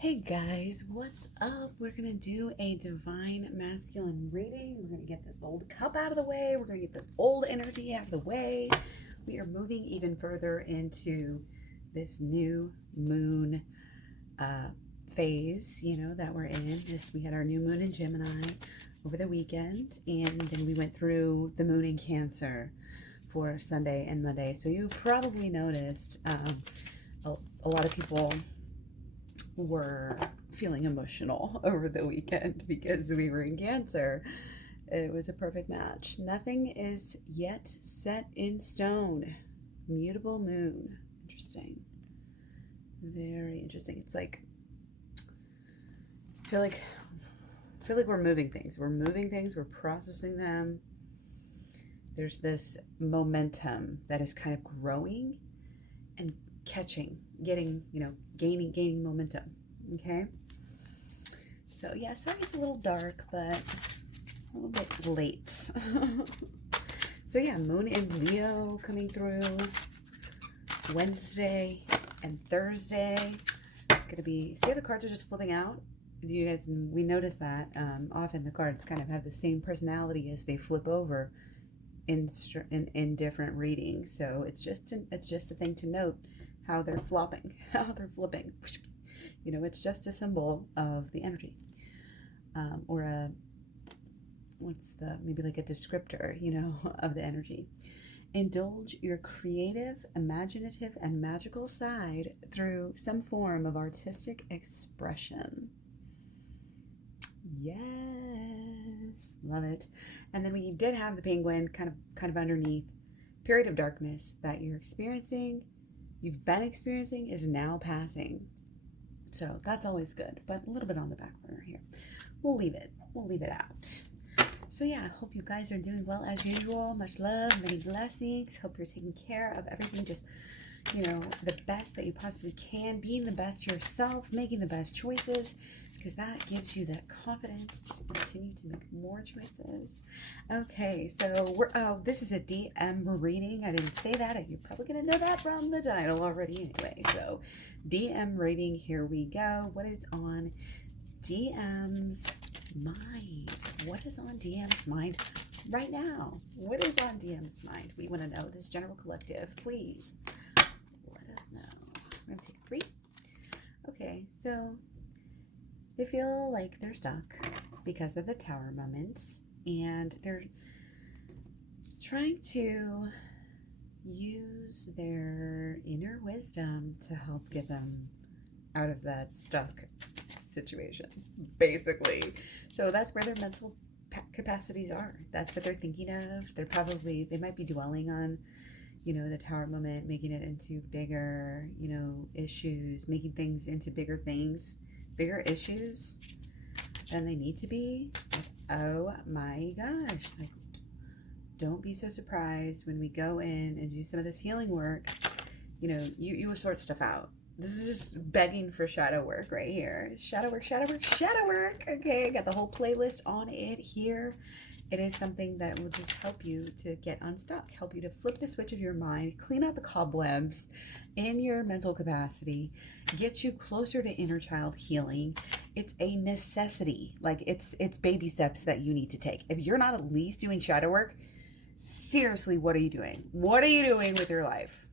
Hey guys, what's up? We're going to do a divine masculine reading. We're going to get this old cup out of the way. We're going to get this old energy out of the way. We are moving even further into this new moon phase, that we're in. We had our new moon in Gemini over the weekend, and then we went through the moon in Cancer for Sunday and Monday. So you probably noticed a lot of people were feeling emotional over the weekend because we were in Cancer. It was a perfect match. Nothing is yet set in stone. Mutable moon. Interesting. Very interesting. It's like I feel like we're moving things. We're moving things. We're processing them. There's this momentum that is kind of growing and gaining momentum. Okay. So yeah, sorry it's a little dark, but a little bit late. So yeah, moon in Leo coming through Wednesday and Thursday. Gonna be, see how the cards are just flipping out? You guys, we notice that often the cards kind of have the same personality as they flip over in different readings. So it's just a thing to note how they're flopping, how they're flipping. It's just a symbol of the energy, or maybe like a descriptor, of the energy. Indulge your creative, imaginative, and magical side through some form of artistic expression. Yes, love it. And then we did have the penguin kind of underneath. Period of darkness that you've been experiencing is now passing. So that's always good, but a little bit on the back burner here. We'll leave it out. So yeah, I hope you guys are doing well as usual. Much love, many blessings. Hope you're taking care of everything, just the best that you possibly can, being the best yourself, making the best choices, because that gives you that confidence to continue to make more choices. Okay, so this is a DM reading. I didn't say that. You're probably going to know that from the title already anyway. So DM reading, here we go. What is on DM's mind? What is on DM's mind right now? What is on DM's mind? We want to know. This general collective, please let us know. I'm going to take a break. Okay, so they feel like they're stuck because of the tower moments, and they're trying to use their inner wisdom to help get them out of that stuck situation, basically. So that's where their mental capacities are. That's what they're thinking of. They might be dwelling on the tower moment, making it into bigger, issues, making things into bigger things, bigger issues than they need to be. Oh my gosh. Don't be so surprised when we go in and do some of this healing work. You will sort stuff out. This is just begging for shadow work right here. Shadow work, shadow work, shadow work. Okay, I got the whole playlist on it here. It is something that will just help you to get unstuck, help you to flip the switch of your mind, clean out the cobwebs in your mental capacity, get you closer to inner child healing. It's a necessity. It's baby steps that you need to take. If you're not at least doing shadow work, seriously, what are you doing? What are you doing with your life?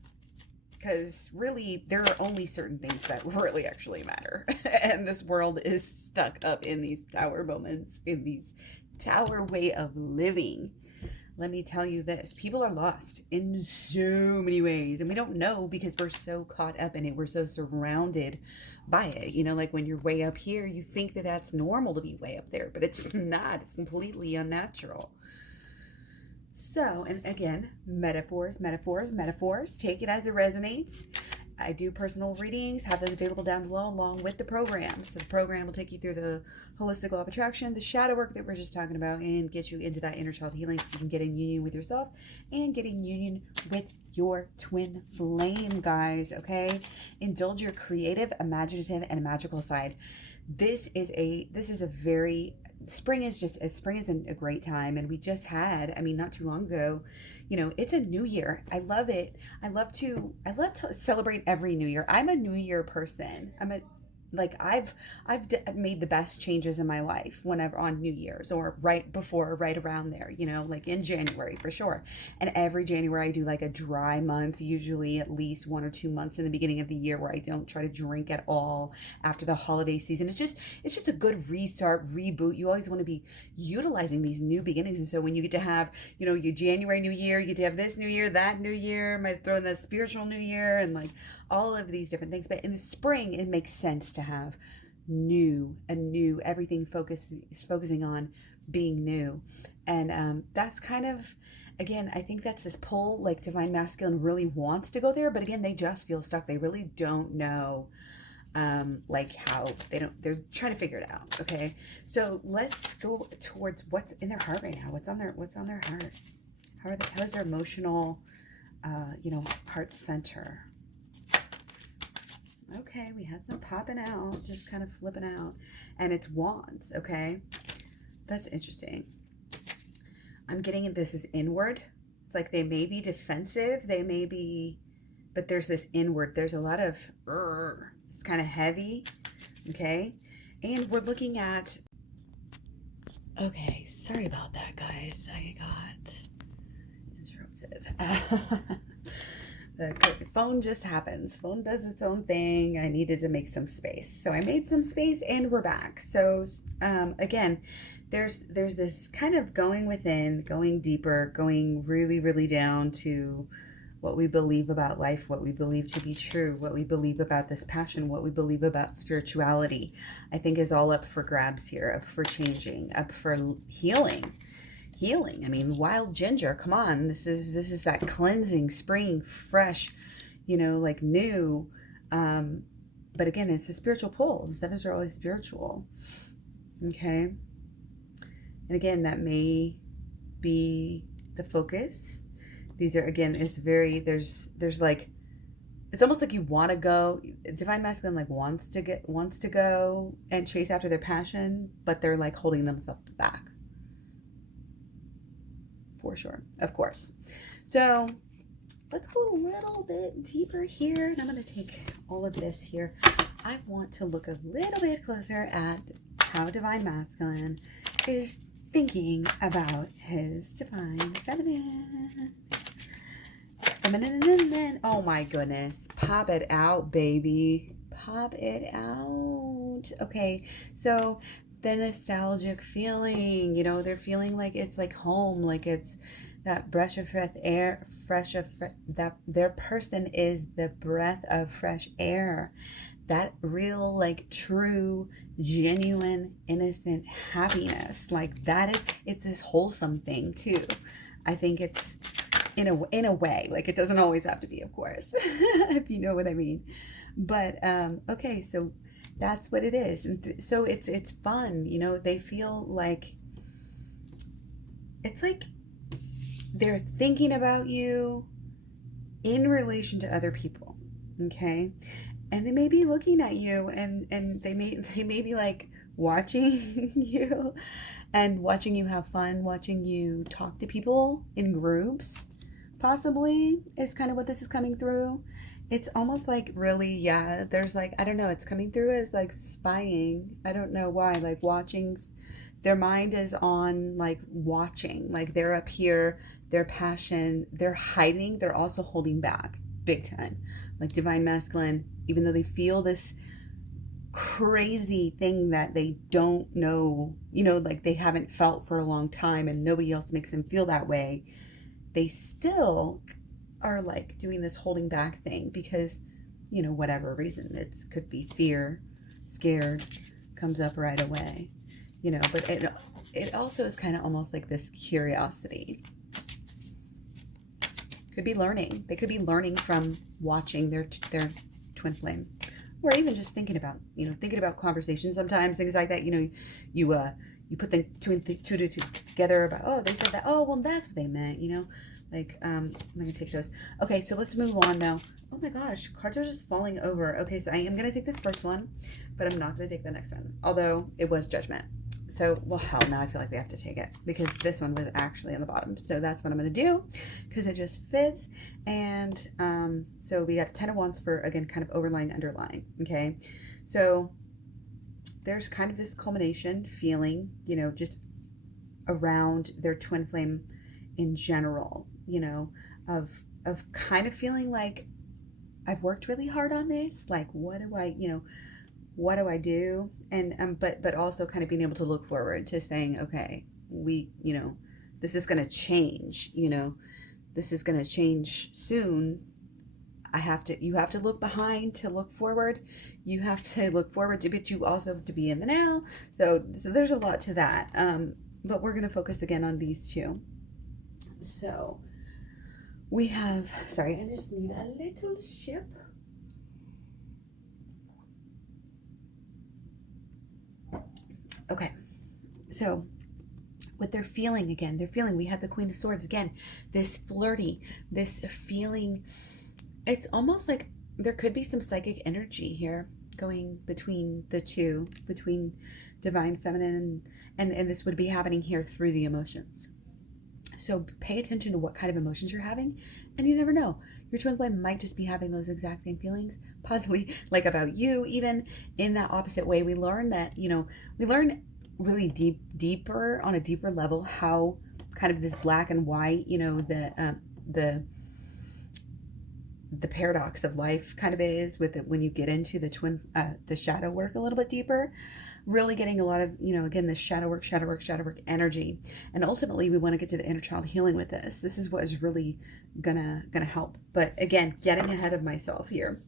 Because really, there are only certain things that really actually matter. And this world is stuck up in these tower moments, in these tower way of living. Let me tell you this. People are lost in so many ways. And we don't know because we're so caught up in it. We're so surrounded by it. Like when you're way up here, you think that that's normal to be way up there. But it's not. It's completely unnatural. So, and again, metaphors. Take it as it resonates. I do personal readings, have those available down below along with the program. So the program will take you through the holistic law of attraction, the shadow work that we're just talking about, and get you into that inner child healing so you can get in union with yourself and get in union with your twin flame, guys, okay? Indulge your creative, imaginative, and magical side. This is a very spring is a great time, and we just had, not too long ago, it's a new year. I love it. I love to celebrate every new year. I'm a new year person. Like made the best changes in my life whenever on New Year's or right before or right around there, you know, like in January for sure. And every January I do like a dry month, usually at least 1 or 2 months in the beginning of the year where I don't try to drink at all after the holiday season. It's just a good restart, reboot. You always want to be utilizing these new beginnings. And so when you get to have, you know, your January New Year, you get to have this New Year, that New Year, might throw in the spiritual New Year and like all of these different things. But in the spring, it makes sense to have everything focusing on being new. And that's kind of, again, I think that's this pull, like divine masculine really wants to go there, but again, they just feel stuck. They really don't know like how they're trying to figure it out. Okay, so let's go towards what's in their heart right now. What's on their heart? How is their emotional heart center? Okay, we had some popping out, just kind of flipping out, and it's wands. Okay, that's interesting. I'm getting this is inward. It's like they may be defensive, they may be, but there's this inward. There's a lot of it's kind of heavy. Okay, and we're looking at. Okay, sorry about that, guys. I got interrupted. The phone just happens. Phone does its own thing. I needed to make some space. So I made some space and we're back. So again, there's this kind of going within, going deeper, going really, really down to what we believe about life, what we believe to be true, what we believe about this passion, what we believe about spirituality, I think is all up for grabs here, up for changing, up for healing. I mean, wild ginger, come on. This is that cleansing, spring, fresh, like new. But again, it's a spiritual pull. The sevens are always spiritual. Okay. And again, that may be the focus. These are, again, it's very, there's like, it's almost like you want to go, divine masculine like wants to go and chase after their passion, but they're like holding themselves back. For sure, of course. So let's go a little bit deeper here, and I'm going to take all of this here. I want to look a little bit closer at how divine masculine is thinking about his divine feminine. Oh my goodness, pop it out, baby, pop it out. Okay, so the nostalgic feeling, they're feeling like it's like home, like it's that breath of fresh air, that their person is the breath of fresh air, that real, like true, genuine, innocent happiness. Like that it's this wholesome thing too. I think it's in a way, like it doesn't always have to be, of course, if you know what I mean. But okay, so that's what it is. And so it's fun, they feel like it's like they're thinking about you in relation to other people. Okay. And they may be looking at you and they may be like watching you and watching you have fun, watching you talk to people in groups, possibly is kind of what this is coming through. It's almost like really, yeah, there's like, I don't know, it's coming through as like spying. I don't know why, like watching. Their mind is on like watching, like they're up here, their passion, they're hiding, they're also holding back big time. Like divine masculine, even though they feel this crazy thing that they don't know, like they haven't felt for a long time and nobody else makes them feel that way, they still are like doing this holding back thing because, whatever reason, it could be fear, scared, comes up right away, but it also is kind of almost like this curiosity. Could be learning. They could be learning from watching their twin flame, or even just thinking about conversations sometimes, things like that. You put the two together about, oh, they said that. Oh, well, that's what they meant, Like, I'm going to take those. Okay, so let's move on now. Oh my gosh, cards are just falling over. Okay, so I am going to take this first one, but I'm not going to take the next one, although it was judgment. So, well, hell, now I feel like we have to take it because this one was actually on the bottom. So that's what I'm going to do because it just fits. And so we got 10 of Wands for, again, kind of overlying, underlying. Okay. So there's kind of this culmination feeling, you know, just around their twin flame in general, you know, of kind of feeling like I've worked really hard on this. Like, what do I, you know, what do I do? And, but also kind of being able to look forward to saying, okay, we, you know, this is going to change, you know, this is going to change soon. You have to look behind to look forward. You have to look forward to, but you also have to be in the now. So there's a lot to that. But we're going to focus again on these two. So we have, sorry, I just need a little sip. Okay, so what they're feeling again, we have the Queen of Swords again, this flirty, this feeling, it's almost like there could be some psychic energy here going between the two, between divine feminine and this would be happening here through the emotions. So pay attention to what kind of emotions you're having, and you never know. Your twin flame might just be having those exact same feelings, possibly like about you, even in that opposite way. We learn that, you know, we learn really deeper on a deeper level how kind of this black and white, you know, the paradox of life kind of is with it when you get into the shadow work a little bit deeper. Really getting a lot of, you know, again, this shadow work energy. And ultimately we want to get to the inner child healing with this. This is what is really gonna help. But again, getting ahead of myself here.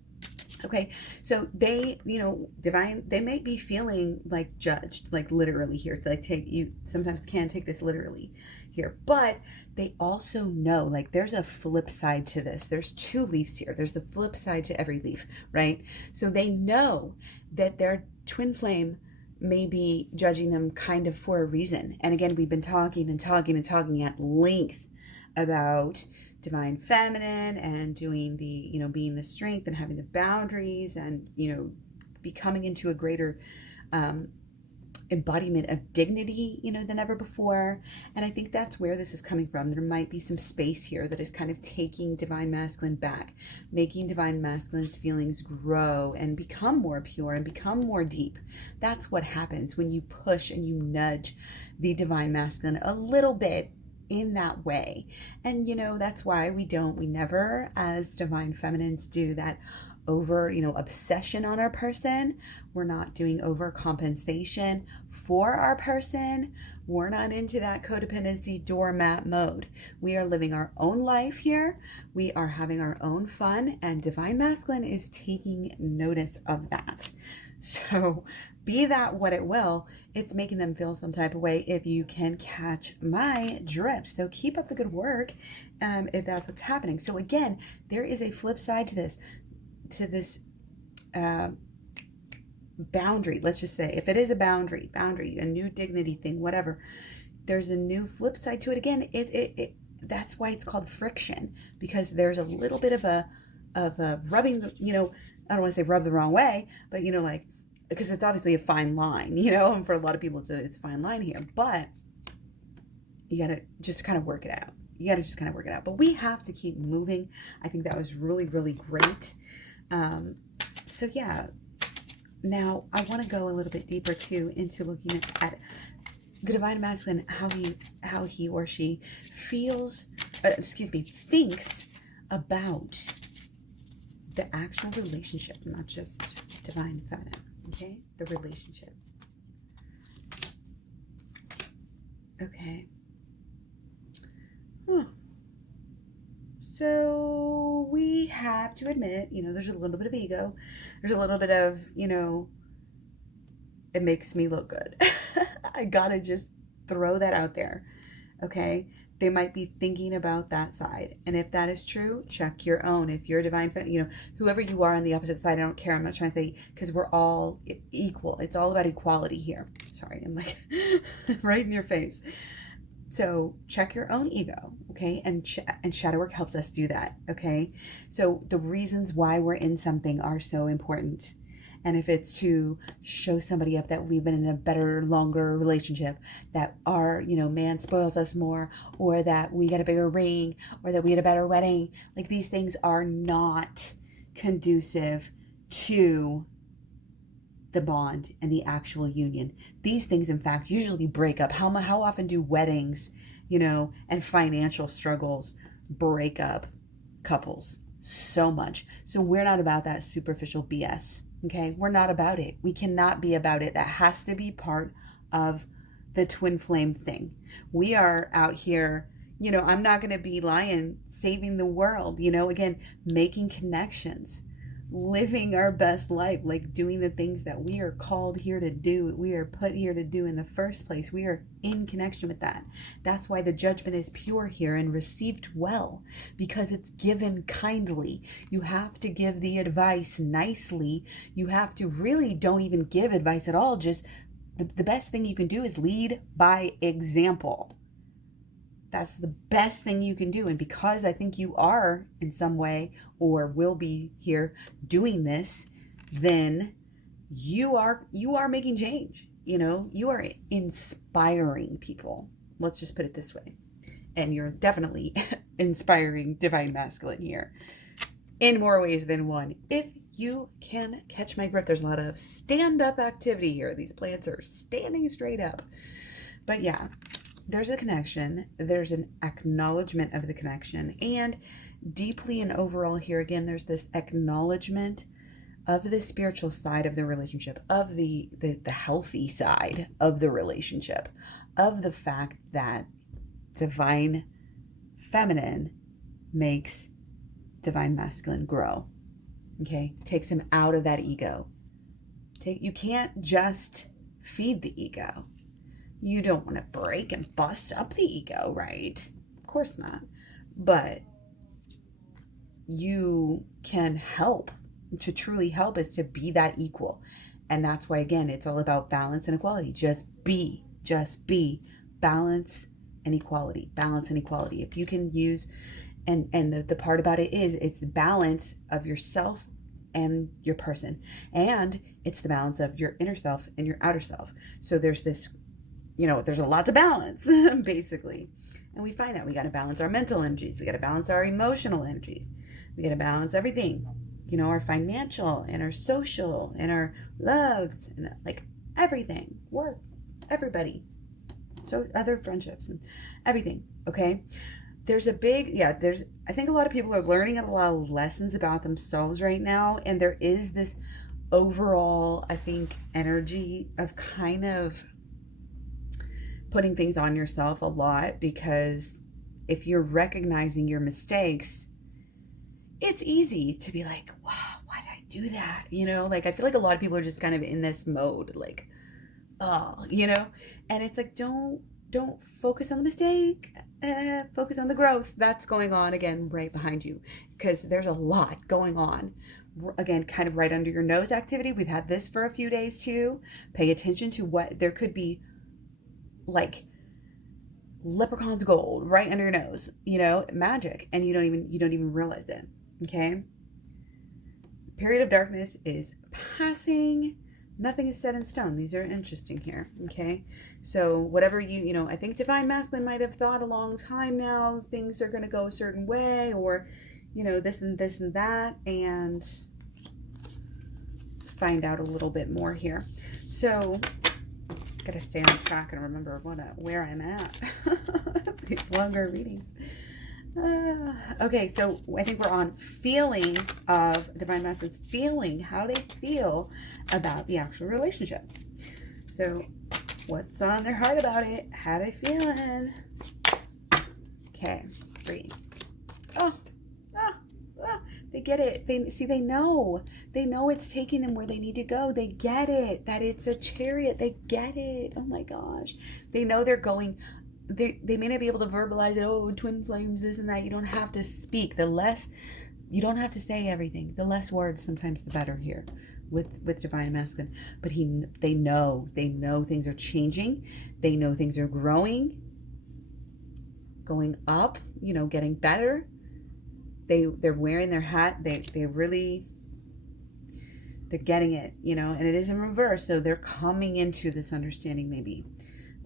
Okay, so they, you know, divine, they may be feeling like judged, like literally here, like you sometimes can take this literally here, but they also know, like there's a flip side to this. There's two leaves here. There's a flip side to every leaf, right? So they know that their twin flame may be judging them kind of for a reason. And again, we've been talking at length about divine feminine and doing the, you know, being the strength and having the boundaries and, you know, becoming into a greater embodiment of dignity, you know, than ever before. And I think that's where this is coming from. There might be some space here that is kind of taking divine masculine back, making divine masculine's feelings grow and become more pure and become more deep. That's what happens when you push and you nudge the divine masculine a little bit in that way. And, you know, that's why we never as divine feminines do that over, you know, obsession on our person. We're not doing overcompensation for our person. We're not into that codependency doormat mode. We are living our own life here. We are having our own fun, and divine masculine is taking notice of that. So be that what it will, it's making them feel some type of way if you can catch my drift. So keep up the good work if that's what's happening. So again, there is a flip side to this boundary. Let's just say if it is a boundary, a new dignity thing, whatever, there's a new flip side to it. Again, that's why it's called friction, because there's a little bit of a rubbing, you know, I don't want to say rub the wrong way, but, you know, like, because it's obviously a fine line, you know, and for a lot of people it's a fine line here, but you got to just kind of work it out. But we have to keep moving. I think that was really, really great. So yeah, now I want to go a little bit deeper too into looking at the divine masculine, how he or she thinks about the actual relationship, not just divine feminine. Okay, the relationship. Okay. Huh. So we have to admit, you know, there's a little bit of ego. There's a little bit of, you know, it makes me look good. I gotta just throw that out there. Okay. They might be thinking about that side. And if that is true, check your own. If you're divine, you know, whoever you are on the opposite side, I don't care. I'm not trying to say, because we're all equal. It's all about equality here. Sorry, I'm like right in your face. So check your own ego, okay? And shadow work helps us do that, okay? So the reasons why we're in something are so important. And if it's to show somebody up that we've been in a better, longer relationship, that our, man spoils us more, or that we get a bigger ring, or that we had a better wedding, like these things are not conducive to the bond and the actual union. These things, in fact, usually break up. How often do weddings, and financial struggles break up couples? So much. So we're not about that superficial BS. Okay, we're not about it. We cannot be about it. That has to be part of the twin flame thing. We are out here, I'm not going to be lying, saving the world, again, making connections, living our best life, like doing the things that we are called here to do, we are put here to do in the first place. We are in connection with that. That's why the judgment is pure here and received well, because it's given kindly. You have to give the advice nicely. You have to really don't even give advice at all. Just the best thing you can do is lead by example. That's the best thing you can do. And because I think you are in some way, or will be here doing this, then you are making change. You are inspiring people. Let's just put it this way. And you're definitely inspiring divine masculine here in more ways than one. If you can catch my grip, there's a lot of stand-up activity here. These plants are standing straight up. But yeah, there's a connection. There's an acknowledgement of the connection. And deeply and overall here, again, there's this acknowledgement of the spiritual side of the relationship, of the healthy side of the relationship, of the fact that divine feminine makes divine masculine grow. Okay? Takes him out of that ego. You can't just feed the ego. You don't want to break and bust up the ego, right? Of course not. But you can help. To truly help is to be that equal. And that's why, again, it's all about balance and equality. Just be. Balance and equality. Balance and equality. If you can use, and the part about it is, it's the balance of yourself and your person. And it's the balance of your inner self and your outer self. So there's this, there's a lot to balance, basically. And we find that we got to balance our mental energies. We got to balance our emotional energies. We got to balance everything, our financial and our social and our loves and like everything, work, everybody. So other friendships and everything. Okay. There's I think a lot of people are learning a lot of lessons about themselves right now. And there is this overall, I think, energy of kind of putting things on yourself a lot, because if you're recognizing your mistakes, it's easy to be like, wow, why did I do that? I feel like a lot of people are just kind of in this mode, like, and it's like, don't focus on the mistake, focus on the growth that's going on, again, right behind you, because there's a lot going on. Again, kind of right under your nose activity. We've had this for a few days too. Pay attention to what there could be, like leprechaun's gold right under your nose, magic, and you don't even realize it. Okay. Period of darkness is passing. Nothing is set in stone. These are interesting here. Okay. So whatever I think divine masculine might have thought a long time now, things are going to go a certain way, or, this and this and that. And let's find out a little bit more here. So got to stay on track and remember where I'm at. These longer readings. Okay, so I think we're on feeling of divine masculines, feeling how they feel about the actual relationship. So what's on their heart about it? How they feeling? Okay, 3. They get it. They know it's taking them where they need to go. They get it, that it's a chariot. They get it. Oh my gosh. They know they're going. They may not be able to verbalize it. Oh, twin flames, this and that. You don't have to speak. You don't have to say everything. The less words, sometimes the better here with divine masculine. But they know things are changing. They know things are growing, going up, getting better. They're wearing their hat. They really, They're getting it, and it is in reverse. So they're coming into this understanding maybe,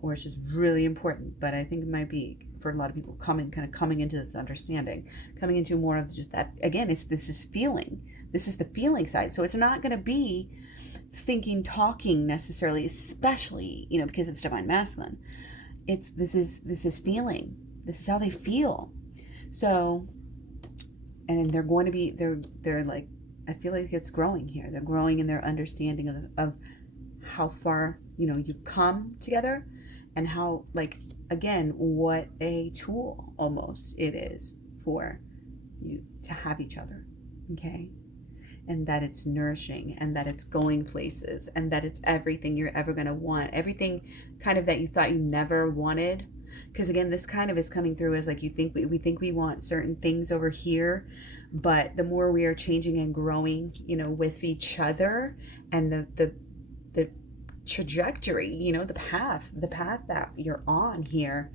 or it's just really important. But I think it might be for a lot of people coming into this understanding, coming into more of just that. Again, this is feeling. This is the feeling side. So it's not going to be thinking, talking necessarily, especially, because it's divine masculine. This is feeling. This is how they feel. So, and they're going to be, they're like, I feel like it's growing here. They're growing in their understanding of how far, you've come together, and how, like, again, what a tool almost it is for you to have each other. Okay. And that it's nourishing, and that it's going places, and that it's everything you're ever going to want, everything kind of that you thought you never wanted. Because again, this kind of is coming through as like, we think we want certain things over here, but the more we are changing and growing, with each other, and the trajectory, the path that you're on here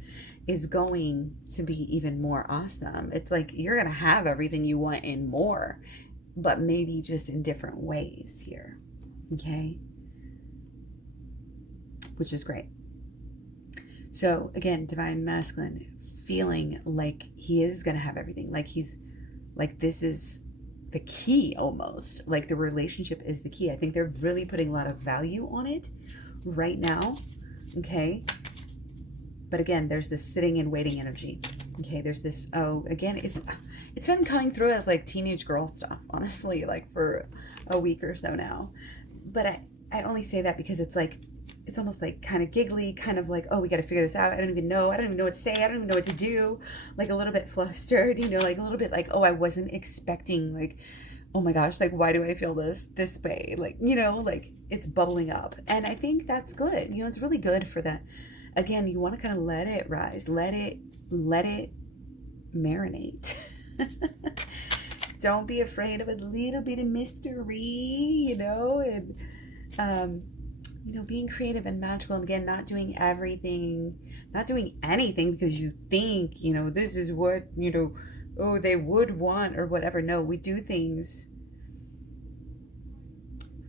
is going to be even more awesome. It's like you're going to have everything you want and more, but maybe just in different ways here. Okay. Which is great. So again, divine masculine, feeling like he is going to have everything. Like this is the key almost. Like the relationship is the key. I think they're really putting a lot of value on it right now. Okay. But again, there's this sitting and waiting energy. Okay. There's this, again, it's been coming through as like teenage girl stuff, honestly, like for a week or so now. But I only say that because it's like, it's almost like kind of giggly, kind of like, oh, we got to figure this out. I don't even know what to say. I don't even know what to do. Like a little bit flustered, like a little bit like, oh, I wasn't expecting, like, oh my gosh, like, why do I feel this way? Like, like it's bubbling up. And I think that's good. It's really good for that. Again, you want to kind of let it rise, let it marinate. Don't be afraid of a little bit of mystery, and, being creative and magical. And again, not doing anything because you think, this is what, they would want or whatever. No, we do things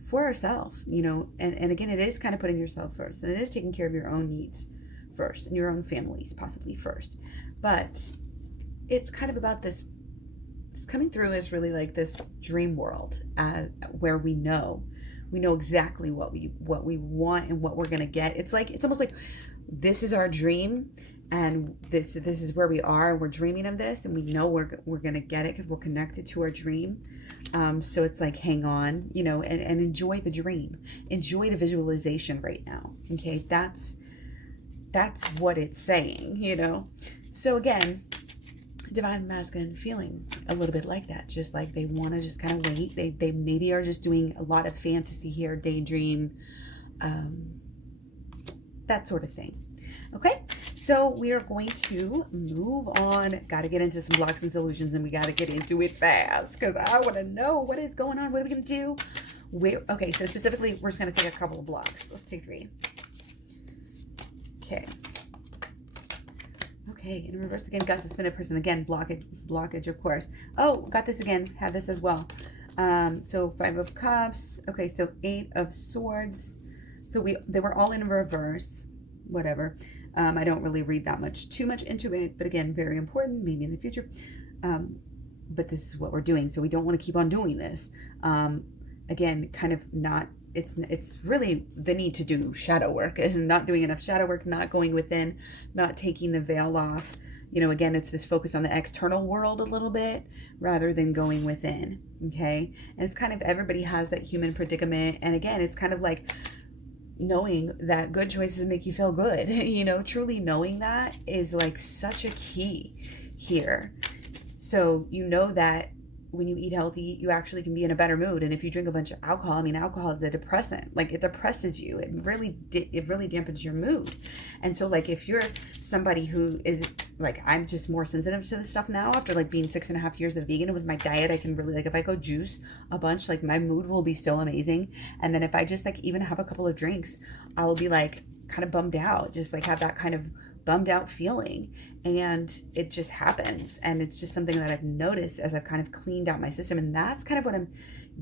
for ourselves, and again, it is kind of putting yourself first, and it is taking care of your own needs first, and your own families possibly first. But it's kind of about this. It's coming through as really like this dream world, where we know exactly what we want and what we're gonna get. It's almost like this is our dream, and this is where we are, and we're dreaming of this, and we know we're gonna get it because we're connected to our dream. So it's like, hang on, and enjoy the dream, enjoy the visualization right now. Okay, that's what it's saying, So again, divine masculine feeling a little bit like that, just like they want to just kind of wait. They maybe are just doing a lot of fantasy here, daydream, that sort of thing. Okay, so we are going to move on. Got to get into some blocks and solutions, and we got to get into it fast because I want to know what is going on. What are we going to do? Okay, so specifically, we're just going to take a couple of blocks. Let's take 3. Okay, in reverse again, Gus, suspended person. Again, blockage, of course. Oh, got this again. Had this as well. So 5 of Cups. Okay, so 8 of Swords. So they were all in reverse. Whatever. I don't really read too much into it, but again, very important, maybe in the future. But this is what we're doing, so we don't want to keep on doing this. Again, kind of not. It's really the need to do shadow work, and not doing enough shadow work, not going within, not taking the veil off. Again, it's this focus on the external world a little bit rather than going within. Okay. And it's kind of, everybody has that human predicament. And again, it's kind of like knowing that good choices make you feel good. Truly knowing that is like such a key here. So that when you eat healthy, you actually can be in a better mood. And if you drink a bunch of alcohol, alcohol is a depressant. Like, it depresses you. It really dampens your mood. And so, like, if you're somebody who is like, I'm just more sensitive to this stuff now after like being 6.5 years of vegan, and with my diet, I can really, like, if I go juice a bunch, like, my mood will be so amazing. And then if I just like even have a couple of drinks, I will be like kind of bummed out, just like have that kind of bummed out feeling. And it just happens. And it's just something that I've noticed as I've kind of cleaned out my system. And that's kind of what I'm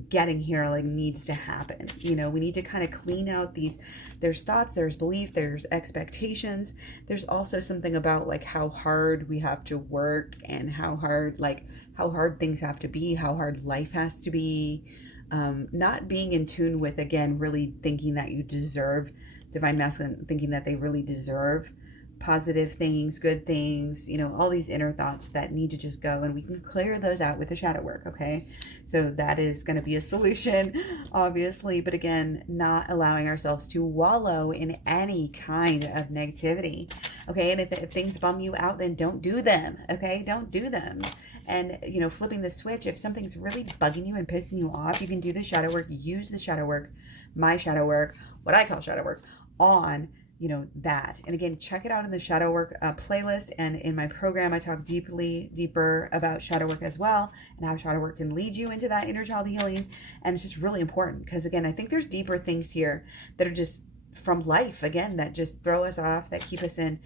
getting here like needs to happen. You know, we need to kind of clean out these, there's thoughts, there's belief, there's expectations. There's also something about like how hard we have to work and how hard things have to be, how hard life has to be. Not being in tune with, again, really thinking that you deserve divine masculine, thinking that they really deserve positive things, good things, you know, all these inner thoughts that need to just go, and we can clear those out with the shadow work. Okay, so that is going to be a solution, obviously, but again, not allowing ourselves to wallow in any kind of negativity. Okay, and if things bum you out, then don't do them. Okay, don't do them. And, you know, flipping the switch, if something's really bugging you and pissing you off, you can do the shadow work, use the shadow work, my shadow work, what I call shadow work, on, you know, that. And again, check it out in the shadow work playlist. And in my program, I talk deeper about shadow work as well, and how shadow work can lead you into that inner child healing. And it's just really important because, again, I think there's deeper things here that are just from life, again, that just throw us off, that keep us in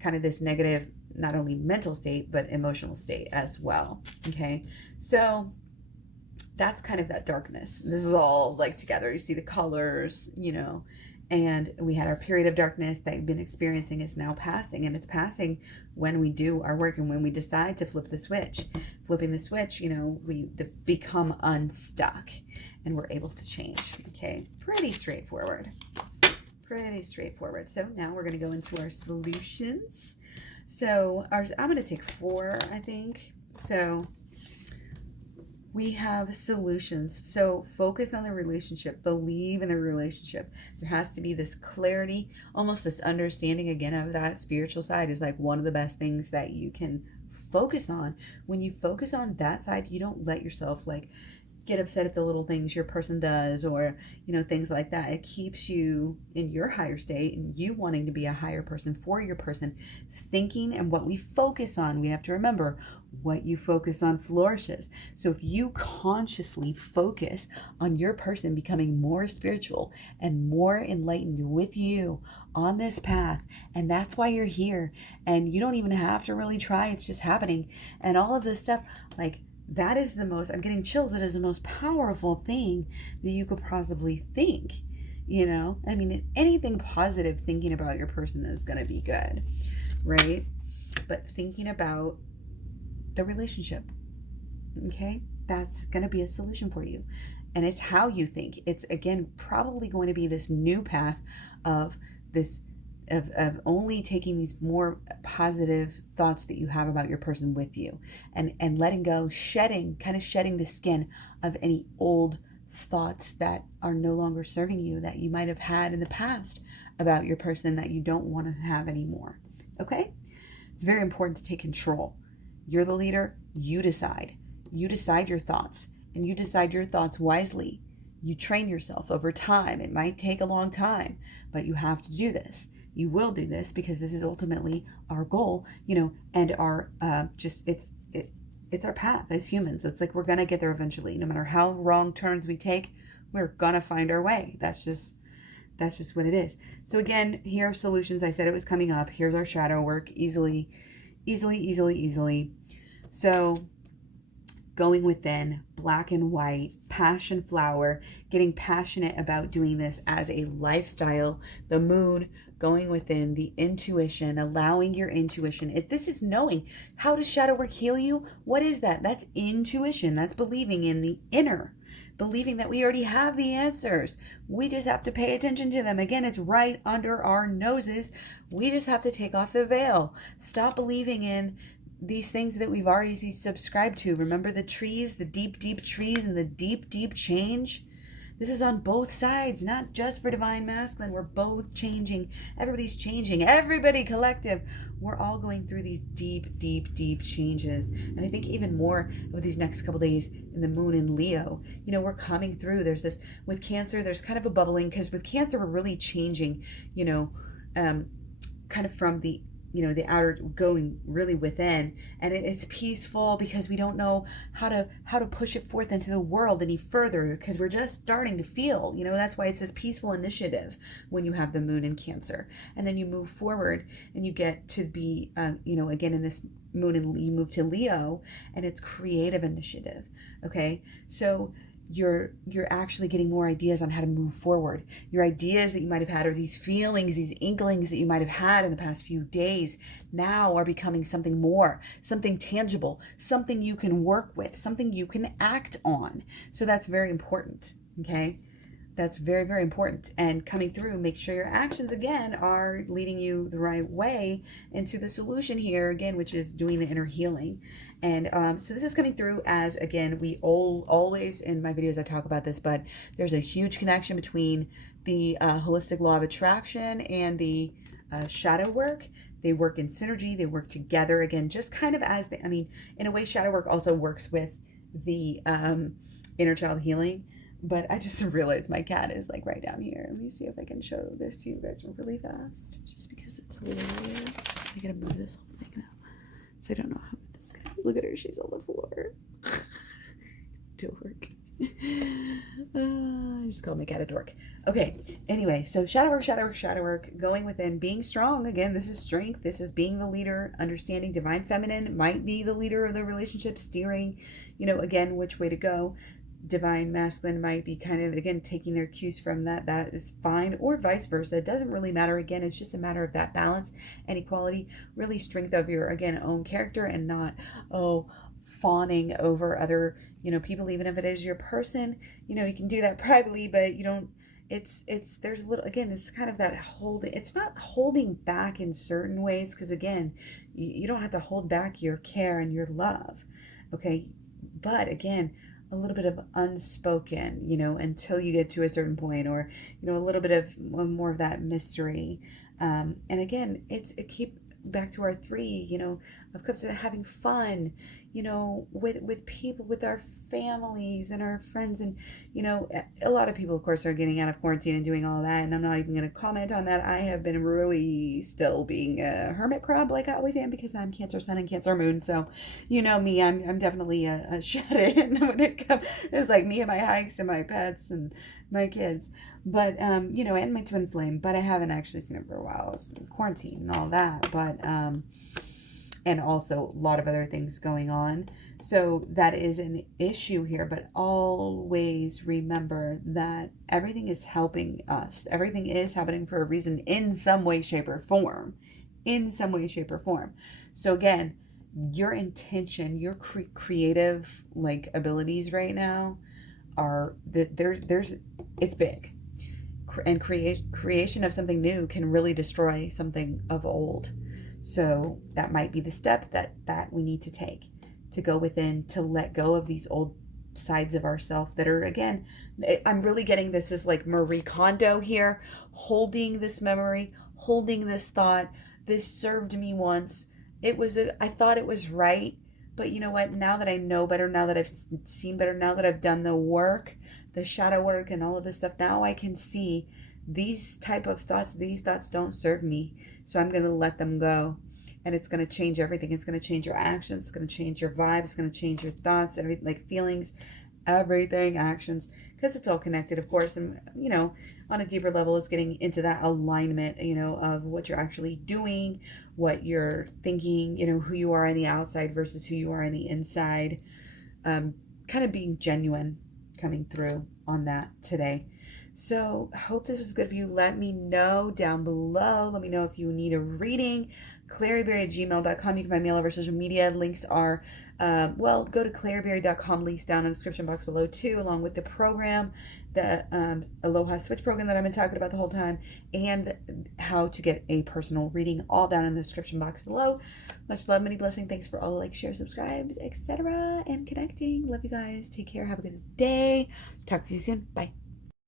kind of this negative, not only mental state, but emotional state as well. Okay, so that's kind of that darkness. This is all like together. You see the colors, you know, and we had our period of darkness that we've been experiencing is now passing, and it's passing when we do our work and when we decide to flip the switch. Flipping the switch, you know, we become unstuck and we're able to change. Okay, pretty straightforward. Pretty straightforward. So now we're going to go into our solutions. So I'm going to take 4, I think. So we have solutions. So focus on the relationship, believe in the relationship. There has to be this clarity, almost this understanding again of that spiritual side is like one of the best things that you can focus on. When you focus on that side, you don't let yourself like get upset at the little things your person does, or, you know, things like that. It keeps you in your higher state and you wanting to be a higher person for your person, thinking. And what we focus on, we have to remember, what you focus on flourishes. So if you consciously focus on your person becoming more spiritual and more enlightened with you on this path, and that's why you're here, and you don't even have to really try, it's just happening, and all of this stuff, like, that is the most, I'm getting chills, that is the most powerful thing that you could possibly think, you know? I mean, anything positive thinking about your person is going to be good, right? But thinking about the relationship, okay? That's going to be a solution for you. And it's how you think. It's, again, probably going to be this new path of this of only taking these more positive thoughts that you have about your person with you, and letting go, shedding the skin of any old thoughts that are no longer serving you, that you might have had in the past about your person that you don't want to have anymore. Okay? It's very important to take control. You're the leader. You decide. You decide your thoughts, and you decide your thoughts wisely. You train yourself over time. It might take a long time, but you have to do this. You will do this because this is ultimately our goal, you know, and our it's our path as humans. It's like we're gonna get there eventually. No matter how wrong turns we take, we're gonna find our way. That's just what it is. So again, here are solutions. I said it was coming up. Here's our shadow work. Easily. So going within, black and white, passion flower, getting passionate about doing this as a lifestyle. The moon, going within, the intuition, allowing your intuition. If this is knowing, how does shadow work heal you? What is that? That's intuition. That's believing in the inner, believing that we already have the answers. We just have to pay attention to them. Again, it's right under our noses. We just have to take off the veil. Stop believing in these things that we've already subscribed to. Remember the trees, the deep, deep trees, and the deep, deep change? This is on both sides, not just for divine masculine. We're both changing. Everybody's changing. Everybody collective. We're all going through these deep, deep, deep changes. And I think even more with these next couple days in the moon in Leo, you know, we're coming through. There's this, with Cancer, there's kind of a bubbling, because with Cancer, we're really changing, you know, kind of from the, you know, the outer, going really within, and it's peaceful because we don't know how to push it forth into the world any further, because we're just starting to feel, you know, that's why it's this peaceful initiative when you have the moon in Cancer. And then you move forward and you get to be, you know, again in this moon, and you move to Leo, and it's creative initiative. Okay, so you're actually getting more ideas on how to move forward. Your ideas that you might have had, or these feelings, these inklings that you might have had in the past few days, now are becoming something more, something tangible, something you can work with, something you can act on. So that's very important. Okay. That's very, very important. And coming through, make sure your actions, again, are leading you the right way into the solution here, again, which is doing the inner healing. And so this is coming through as, again, we always in my videos I talk about this, but there's a huge connection between the holistic law of attraction and the shadow work. They work in synergy. They work together, again, just kind of as the, I mean, in a way, shadow work also works with the inner child healing. But I just realized my cat is like right down here. Let me see if I can show this to you guys really fast, just because it's hilarious. I gotta move this whole thing now, so I don't know how this guy. Look at her; she's on the floor. Dork. I just called my cat a dork. Okay. Anyway, so shadow work. Going within, being strong. Again, this is strength. This is being the leader. Understanding divine feminine might be the leader of the relationship, steering. Again, which way to go. Divine masculine might be kind of, again, taking their cues from that. That is fine, or vice versa. It doesn't really matter. Again, it's just a matter of that balance and equality, really strength of your, again, own character, and not fawning over other people. Even if it is your person, you can do that privately, but you don't. There's a little, again, it's kind of that holding. It's not holding back in certain ways, because again, you don't have to hold back your care and your love, okay? But again, a little bit of unspoken, until you get to a certain point, or, a little bit of more of that mystery. And again, it keep back to our 3, of cups, of having fun, with people, with our families and our friends. And, a lot of people, of course, are getting out of quarantine and doing all that. And I'm not even going to comment on that. I have been really still being a hermit crab, like I always am, because I'm Cancer Sun and Cancer Moon. So, me, I'm definitely a shut-in when it comes. It's like me and my hikes and my pets and my kids. But, and my twin flame. But I haven't actually seen it for a while. It's quarantine and all that. But, and also a lot of other things going on. So that is an issue here, but always remember that everything is helping us. Everything is happening for a reason, in some way, shape, or form. So again, your intention, your creative abilities right now are that it's big. And creation of something new can really destroy something of old. So that might be the step that we need to take, to go within, to let go of these old sides of ourselves that are, again, I'm really getting this is like Marie Kondo here, holding this memory, holding this thought. This served me once. I thought it was right, but you know what? Now that I know better, now that I've seen better, now that I've done the work, the shadow work and all of this stuff, now I can see these type of thoughts, these thoughts don't serve me. So I'm going to let them go. And it's going to change everything. It's going to change your actions. It's going to change your vibe. It's going to change your thoughts, everything, feelings, everything, actions, because it's all connected, of course. And, on a deeper level, it's getting into that alignment, of what you're actually doing, what you're thinking, who you are on the outside versus who you are on the inside. Kind of being genuine, coming through on that today. So I hope this was good for you. Let me know down below. Let me know if you need a reading. Klaireeberry@gmail.com. You can find me all over social media. Links are, go to Klaireeberry.com. Links down in the description box below too, along with the program, the AHLOA SWICH program that I've been talking about the whole time, and how to get a personal reading, all down in the description box below. Much love, many blessings. Thanks for all the likes, shares, subscribes, etc. and connecting. Love you guys. Take care. Have a good day. Talk to you soon. Bye.